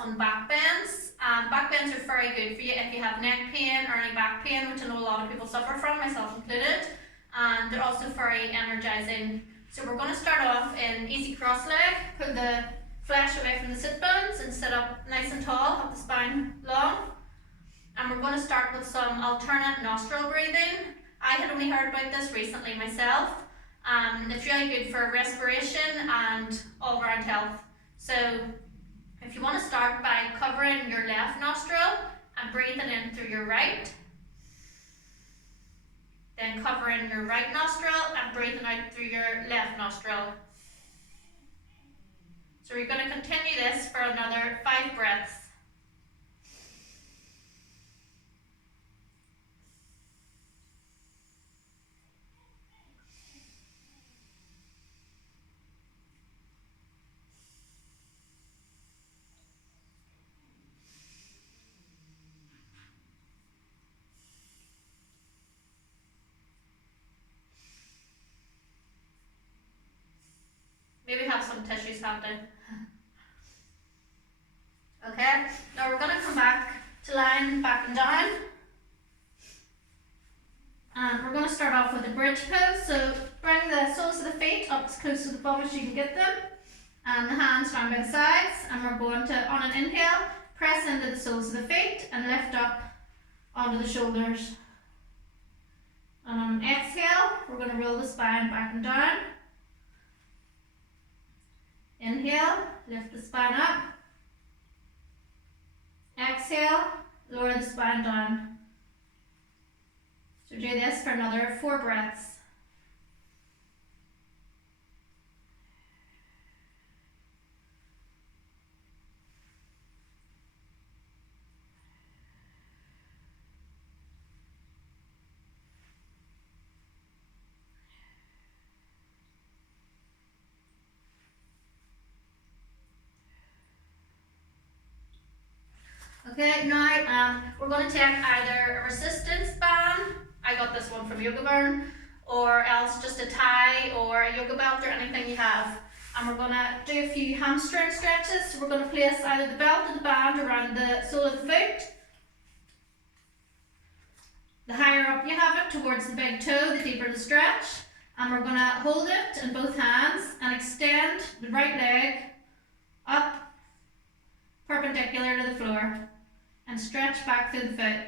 on back bends. Back bends are very good for you if you have neck pain or any back pain, which I know a lot of people suffer from, myself included. And they're also very energizing. So we're going to start off in easy cross leg. Put the flesh away from the sit bones and sit up nice and tall, have the spine long. And we're going to start with some alternate nostril breathing. I had only heard about this recently myself. It's really good for respiration and all-round health. So if you want to start by covering your left nostril and breathing in through your right, then covering your right nostril and breathing out through your left nostril. So we're going to continue this for another 5 breaths. Maybe have some tissues handy. Okay, now we're going to come back to lying back and down. And we're going to start off with a bridge pose. So bring the soles of the feet up as close to the bum as you can get them. And the hands down by the sides. And we're going to, on an inhale, press into the soles of the feet and lift up onto the shoulders. And on an exhale, we're going to roll the spine back and down. Inhale, lift the spine up. Exhale, lower the spine down. So do this for another 4 breaths. Okay, now we're going to take either a resistance band, I got this one from Yoga Burn, or else just a tie or a yoga belt or anything you have. And we're going to do a few hamstring stretches. So we're going to place either the belt or the band around the sole of the foot. The higher up you have it towards the big toe, the deeper the stretch. And we're going to hold it in both hands and extend the right leg up perpendicular to the floor and stretch back through the foot.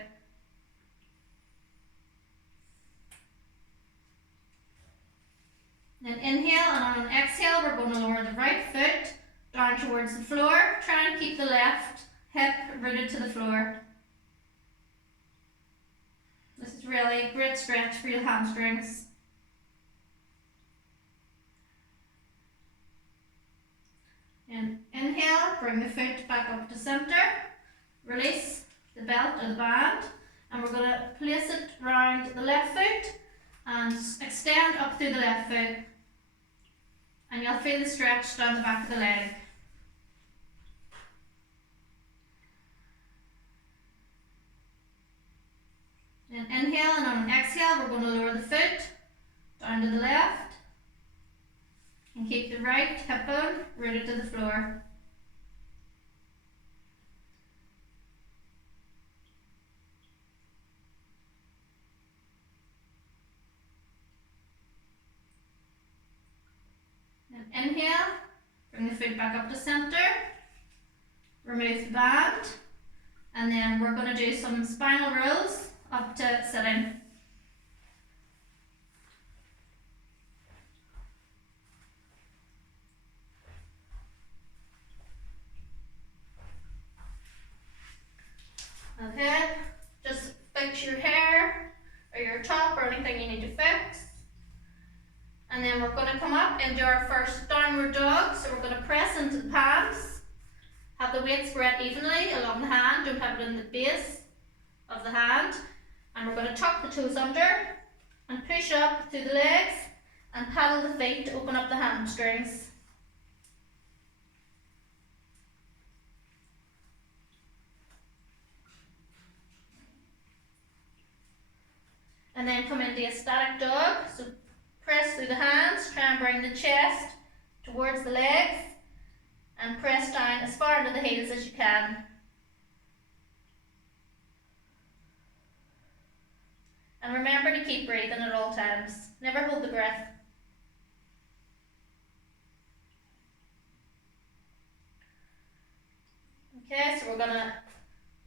Then inhale, and on an exhale we're going to lower the right foot down towards the floor. Try and keep the left hip rooted to the floor. This is really a great stretch for your hamstrings. And inhale, bring the foot back up to center. Release the belt or the band, and we're going to place it round the left foot and extend up through the left foot. And you'll feel the stretch down the back of the leg. Then inhale, and on an exhale we're going to lower the foot down to the left and keep the right hip bone rooted to the floor. Then inhale, bring the foot back up to center, remove the band, and then we're going to do some spinal rolls up to sitting. Okay, just fix your hair or your top or anything you need to fix. And then we're going to come up and do our first downward dog. So we're going to press into the palms, have the weight spread evenly along the hand, don't have it in the base of the hand. And we're going to tuck the toes under and push up through the legs and paddle the feet to open up the hamstrings. And then come into a static dog. So press through the hands, try and bring the chest towards the legs and press down as far into the heels as you can. And remember to keep breathing at all times. Never hold the breath. Okay, so we're going to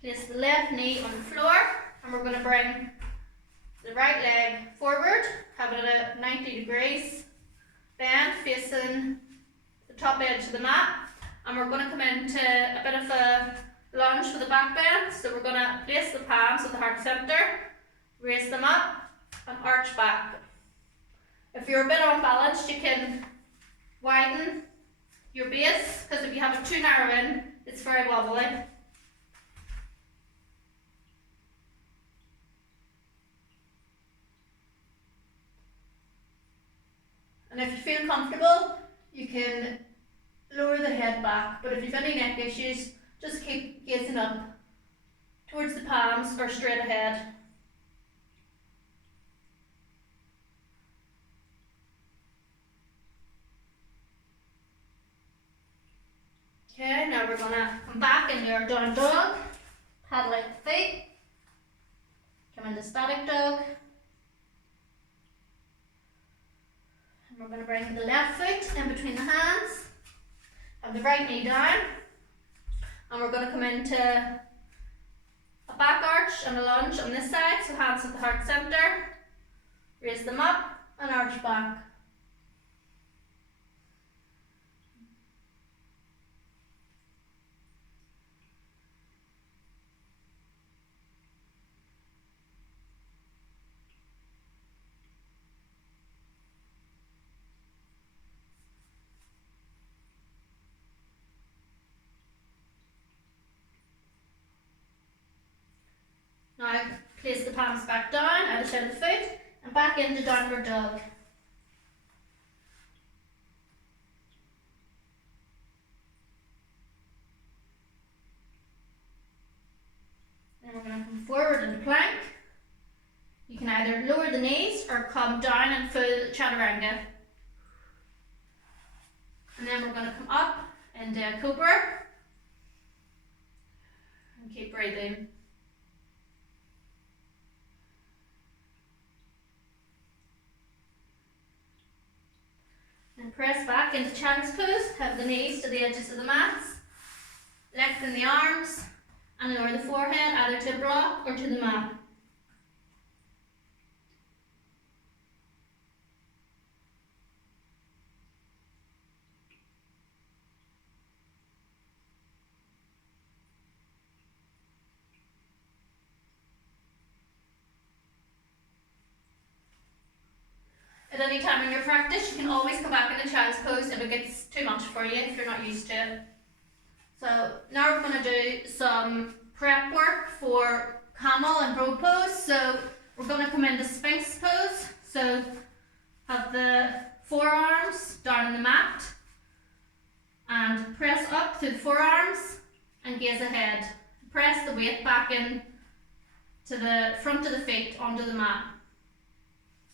place the left knee on the floor and we're going to bring the right leg forward, have it at 90 degrees, bend facing the top edge of the mat, and we're going to come into a bit of a lunge for the back bend. So we're going to place the palms at the heart center, raise them up and arch back. If you're a bit unbalanced, you can widen your base, because if you have it too narrow in, it's very wobbly. And if you feel comfortable, you can lower the head back, but if you've any neck issues, just keep gazing up towards the palms or straight ahead. Okay, now we're going to come back into our down dog, paddle out the feet, come into static dog, and we're going to bring the left foot in between the hands, have the right knee down, and we're going to come into a back arch and a lunge on this side, so hands at the heart center, raise them up and arch back. Now place the palms back down, out of the foot, and back into downward dog. Then we're going to come forward into plank. You can either lower the knees or come down in full chaturanga. And then we're going to come up into a cobra and keep breathing. And press back into child's pose, have the knees to the edges of the mats, lengthen the arms and lower the forehead either to a block or to the mat. At any time in your practice, you can always come back into child's pose if it gets too much for you, if you're not used to it. So now we're going to do some prep work for camel and broad pose. So we're going to come into sphinx pose. So have the forearms down on the mat and press up through the forearms and gaze ahead. Press the weight back in to the front of the feet onto the mat.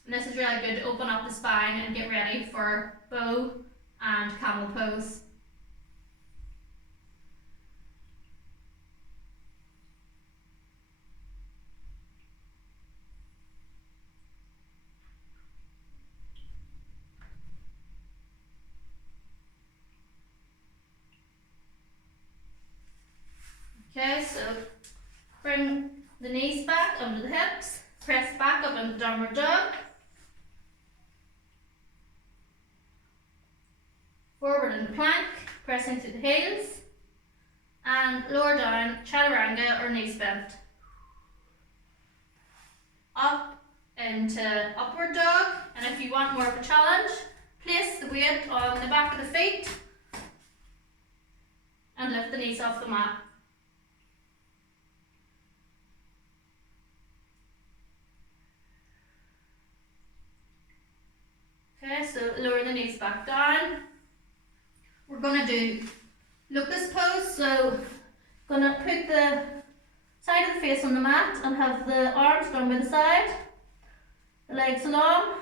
And this is really good to open up the spine and get ready for bow and camel pose. Okay, so bring the knees back under the hips, press back up into downward dog. Forward into plank, pressing through the heels, and lower down, chaturanga or knees bent. Up into upward dog, and if you want more of a challenge, place the weight on the back of the feet and lift the knees off the mat. Okay, so lower the knees back down. We're going to do locust pose, so going to put the side of the face on the mat and have the arms down by the side, the legs along,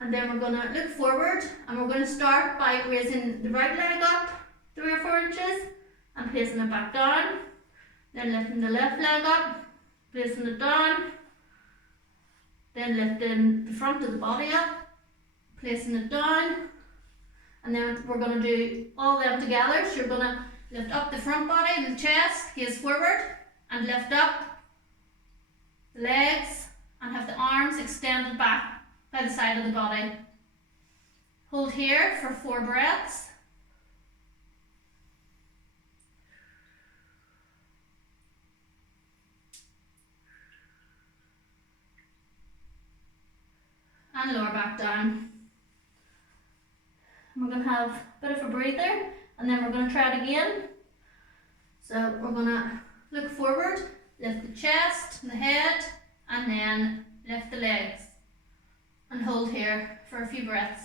and And then we're going to look forward, and we're going to start by raising the right leg up 3 or 4 inches and placing it back down. Then lifting the left leg up, placing it down. Then lifting the front of the body up, placing it down. And then we're going to do all of them together. So you're going to lift up the front body and the chest, gaze forward, and lift up the legs and have the arms extended back by the side of the body. Hold here for 4 breaths. And lower back down. We're going to have a bit of a breather, and then we're going to try it again. So we're going to look forward, lift the chest and the head, and then lift the legs. And hold here for a few breaths.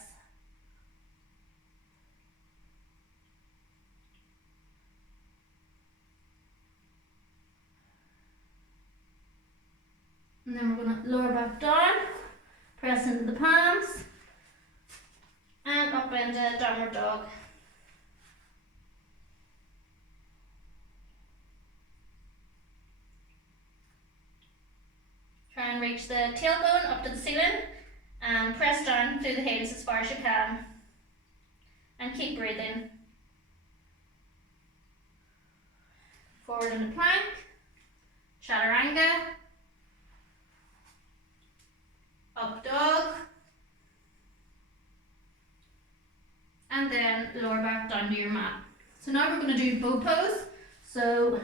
And then we're going to lower back down, press into the palms, and up into downward dog. Try and reach the tailbone up to the ceiling and press down through the heels as far as you can. And keep breathing. Forward in the plank, chaturanga, up dog, and then lower back down to your mat. So now we're going to do bow pose. So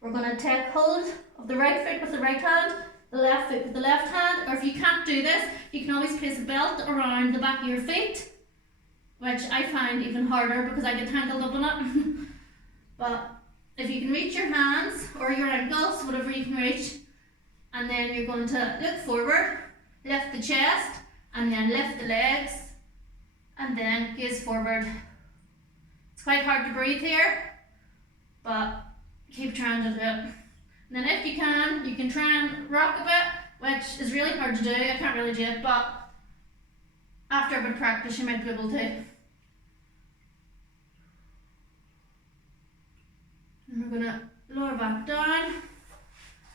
we're going to take hold of the right foot with the right hand, the left foot with the left hand, or if you can't do this, you can always place a belt around the back of your feet, which I find even harder because I get tangled up in it. But if you can reach your hands or your ankles, whatever you can reach, and then you're going to look forward, lift the chest, and then lift the legs, and then gaze forward. It's quite hard to breathe here, but keep trying to do it. And then if you can try and rock a bit, which is really hard to do. I can't really do it, but after a bit of practice you might be able to. And we're going to lower back down,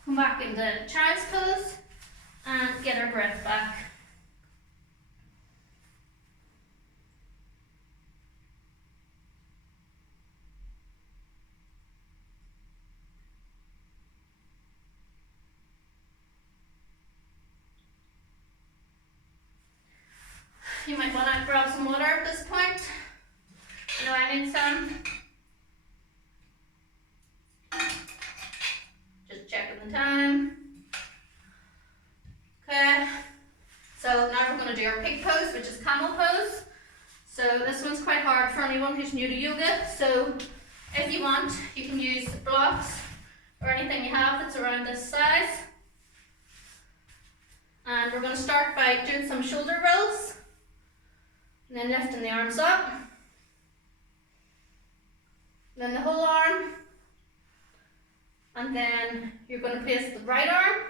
come back into child's pose, and get our breath back. You might want to grab some water at this point. I know I need some. Just checking the time. Okay, so now we're going to do our pig pose, which is camel pose. So this one's quite hard for anyone who's new to yoga. So if you want, you can use blocks or anything you have that's around this size. And we're going to start by doing some shoulder rolls. And then lifting the arms up. Then the whole arm. And then you're going to place the right arm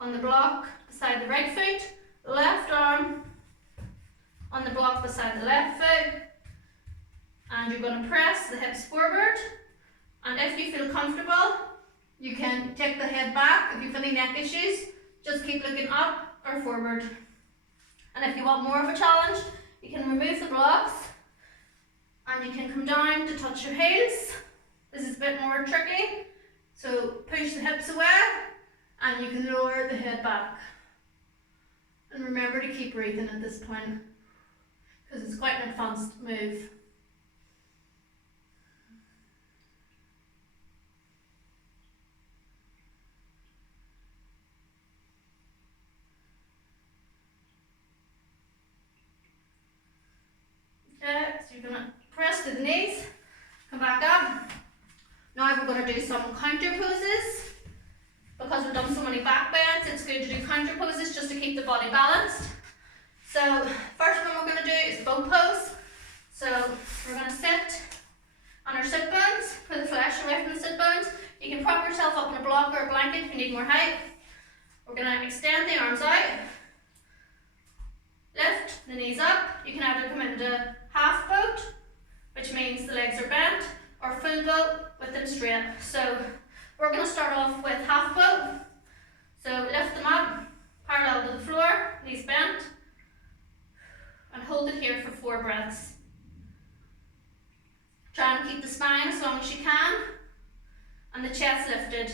on the block beside the right foot, the left arm on the block beside the left foot, and you're going to press the hips forward. And if you feel comfortable, you can take the head back. If you have any neck issues, just keep looking up or forward. And if you want more of a challenge, you can remove the blocks and you can come down to touch your heels. This is a bit more tricky, so push the hips away and you can lower the head back. And remember to keep breathing at this point because it's quite an advanced move. Okay, so you're going to press to the knees, come back up. Now we're going to do some counter poses. Because we've done so many back bends, it's good to do counter poses just to keep the body balanced. So first one we're going to do is bow pose. So we're going to sit on our sit bones, put the flesh away from the sit bones. You can prop yourself up in a block or a blanket if you need more height. We're going to extend the arms out the knees up. You can either come into half boat, which means the legs are bent, or full boat with them straight. So we're going to start off with half boat. So lift them up, parallel to the floor, knees bent, and hold it here for 4 breaths. Try and keep the spine as long as you can, and the chest lifted.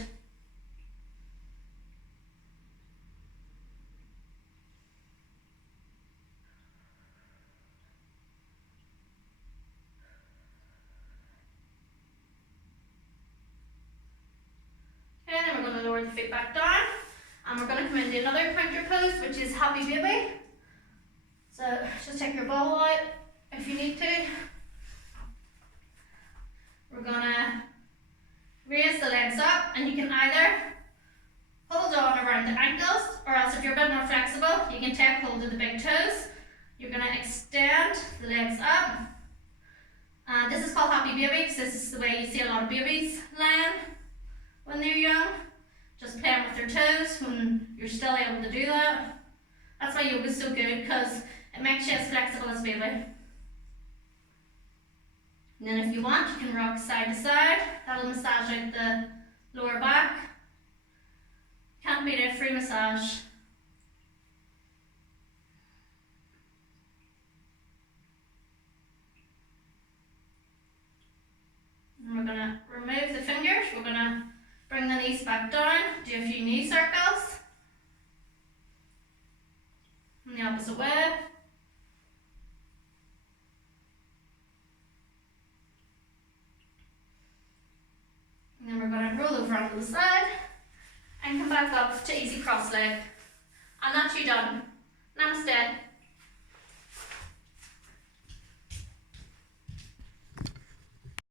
Okay, then we're going to lower the feet back down, and we're going to come into another counter pose, which is happy baby. So just take your ball out if you need to. We're going to raise the legs up, and you can either hold on around the ankles, or else if you're a bit more flexible, you can take hold of the big toes. You're going to extend the legs up. This is called happy baby because this is the way you see a lot of babies lying when they're young, just playing with their toes when you're still able to do that. That's why yoga is so good, because it makes you as flexible as baby. And then if you want, you can rock side to side. That'll massage out the lower back. Can't beat a free massage. And we're going to remove the fingers. We're going to bring the knees back down, do a few knee circles. And the opposite way. And then we're going to roll over onto the side and come back up to easy cross leg. And that's you done. Namaste.